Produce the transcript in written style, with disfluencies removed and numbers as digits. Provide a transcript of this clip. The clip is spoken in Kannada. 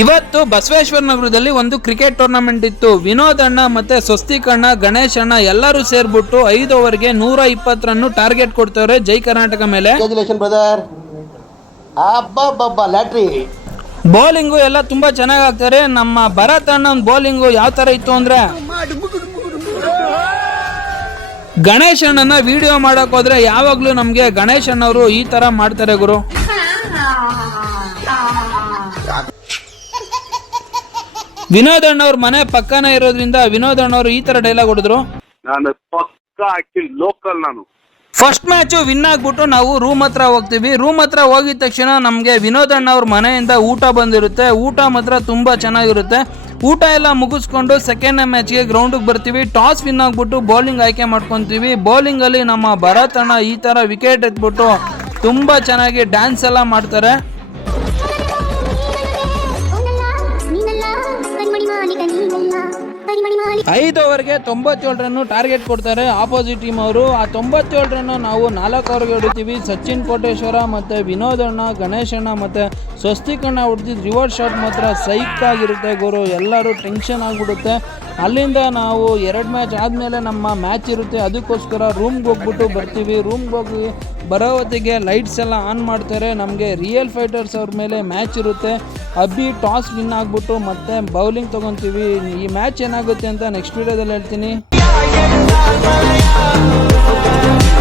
ಇವತ್ತು ಬಸವೇಶ್ವರ ನಗರದಲ್ಲಿ ಒಂದು ಕ್ರಿಕೆಟ್ ಟೂರ್ನಮೆಂಟ್ ಇತ್ತು. ವಿನೋದ್ ಅಣ್ಣ ಮತ್ತೆ ಸ್ವಸ್ತಿಕ್ ಅಣ್ಣ, ಗಣೇಶ್ ಅಣ್ಣ ಎಲ್ಲರೂ ಸೇರ್ಬಿಟ್ಟು 5 ಓವರ್ಗೆ 120 ರನ್ ಟಾರ್ಗೆಟ್ ಕೊಡ್ತವ್ರೆ ಜೈ ಕರ್ನಾಟಕ ಮೇಲೆ. ಬೌಲಿಂಗು ಎಲ್ಲ ತುಂಬಾ ಚೆನ್ನಾಗಿ ಆಗ್ತಾರೆ. ನಮ್ಮ ಭರತ್ ಅಣ್ಣ ಬೌಲಿಂಗು ಯಾವ ತರ ಇತ್ತು ಅಂದ್ರೆ, ಗಣೇಶ್ ಅಣ್ಣನ ವಿಡಿಯೋ ಮಾಡಕ್ ಹೋದ್ರೆ ಯಾವಾಗ್ಲೂ ನಮ್ಗೆ ಗಣೇಶ್ ಅಣ್ಣವರು ಈ ತರ ಮಾಡ್ತಾರೆ ಗುರು. ವಿನೋದ್ ಅಣ್ಣವ್ರ ಮನೆ ಪಕ್ಕನೇ ಇರೋದ್ರಿಂದ ವಿನೋದ್ ಅಣ್ಣವ್ರು ಈ ತರ ಡೈಲಾಗ್ ಹೊಡೆದ್ರು. ಫಸ್ಟ್ ಮ್ಯಾಚ್ ವಿನ್ ಆಗ್ಬಿಟ್ಟು ನಾವು ರೂಮ್ ಹತ್ರ ಹೋಗ್ತೀವಿ. ರೂಮ್ ಹತ್ರ ಹೋಗಿದ ತಕ್ಷಣ ನಮ್ಗೆ ವಿನೋದ್ ಅಣ್ಣವ್ರ ಮನೆಯಿಂದ ಊಟ ಬಂದಿರುತ್ತೆ. ಊಟ ಮಾತ್ರ ತುಂಬಾ ಚೆನ್ನಾಗಿರುತ್ತೆ. ಊಟ ಎಲ್ಲ ಮುಗಿಸ್ಕೊಂಡು ಸೆಕೆಂಡ್ ಮ್ಯಾಚ್ಗೆ ಗ್ರೌಂಡಿಗೆ ಬರ್ತೀವಿ. ಟಾಸ್ ವಿನ್ ಆಗ್ಬಿಟ್ಟು ಬೌಲಿಂಗ್ ಆಯ್ಕೆ ಮಾಡ್ಕೊಂತೀವಿ. ಬೌಲಿಂಗ್ ಅಲ್ಲಿ ನಮ್ಮ ಭರತ್ ಅಣ್ಣ ಈ ತರ ವಿಕೆಟ್ ಎತ್ಬಿಟ್ಟು ತುಂಬಾ ಚೆನ್ನಾಗಿ ಡ್ಯಾನ್ಸ್ ಎಲ್ಲ ಮಾಡ್ತಾರೆ. 5 ಓವರ್ಗೆ 97 ರನ್ ಟಾರ್ಗೆಟ್ ಕೊಡ್ತಾರೆ ಆಪೋಸಿಟ್ ಟೀಮ್ ಅವರು. ಆ 97 ರನ್ ನಾವು 4 ಓವರ್ಗೆ ಹೊಡಿತೀವಿ. ಸಚಿನ್ ಕೋಟೇಶ್ವರ ಮತ್ತೆ ವಿನೋದ್ ಅಣ್ಣ, ಗಣೇಶ್ ಅಣ್ಣ ಮತ್ತೆ ಸ್ವಸ್ತಿಕ್ ಅಣ್ಣ ಹೊಡೆದಿದ್ದು ರಿವರ್ಸ್ ಶಾಟ್ ಮಾತ್ರ ಸೈಕ್ ಆಗಿರುತ್ತೆ ಗುರು. ಎಲ್ಲರೂ ಟೆನ್ಷನ್ ಆಗಿಬಿಡುತ್ತೆ. ಅಲ್ಲಿಂದ ನಾವು 2 ಮ್ಯಾಚ್ ಆದಮೇಲೆ ನಮ್ಮ ಮ್ಯಾಚ್ ಇರುತ್ತೆ. ಅದಕ್ಕೋಸ್ಕರ ರೂಮ್ಗೆ ಹೋಗ್ಬಿಟ್ಟು ಬರ್ತೀವಿ. ರೂಮ್ಗೆ ಹೋಗಿ ಬರೋ ಹೊತ್ತಿಗೆ ಲೈಟ್ಸ್ ಎಲ್ಲ ಆನ್ ಮಾಡ್ತಾರೆ. ನಮಗೆ ರಿಯಲ್ ಫೈಟರ್ಸ್ ಅವ್ರ ಮೇಲೆ ಮ್ಯಾಚ್ ಇರುತ್ತೆ. ಅಬ್ಬಿ ಟಾಸ್ ವಿನ್ ಆಗ್ಬಿಟ್ಟು ಮತ್ತೆ ಬೌಲಿಂಗ್ ತೊಗೊತೀವಿ. ಈ ಮ್ಯಾಚ್ ಏನಾಗುತ್ತೆ ಅಂತ ನೆಕ್ಸ್ಟ್ ವಿಡಿಯೋದಲ್ಲಿ ಹೇಳ್ತೀನಿ.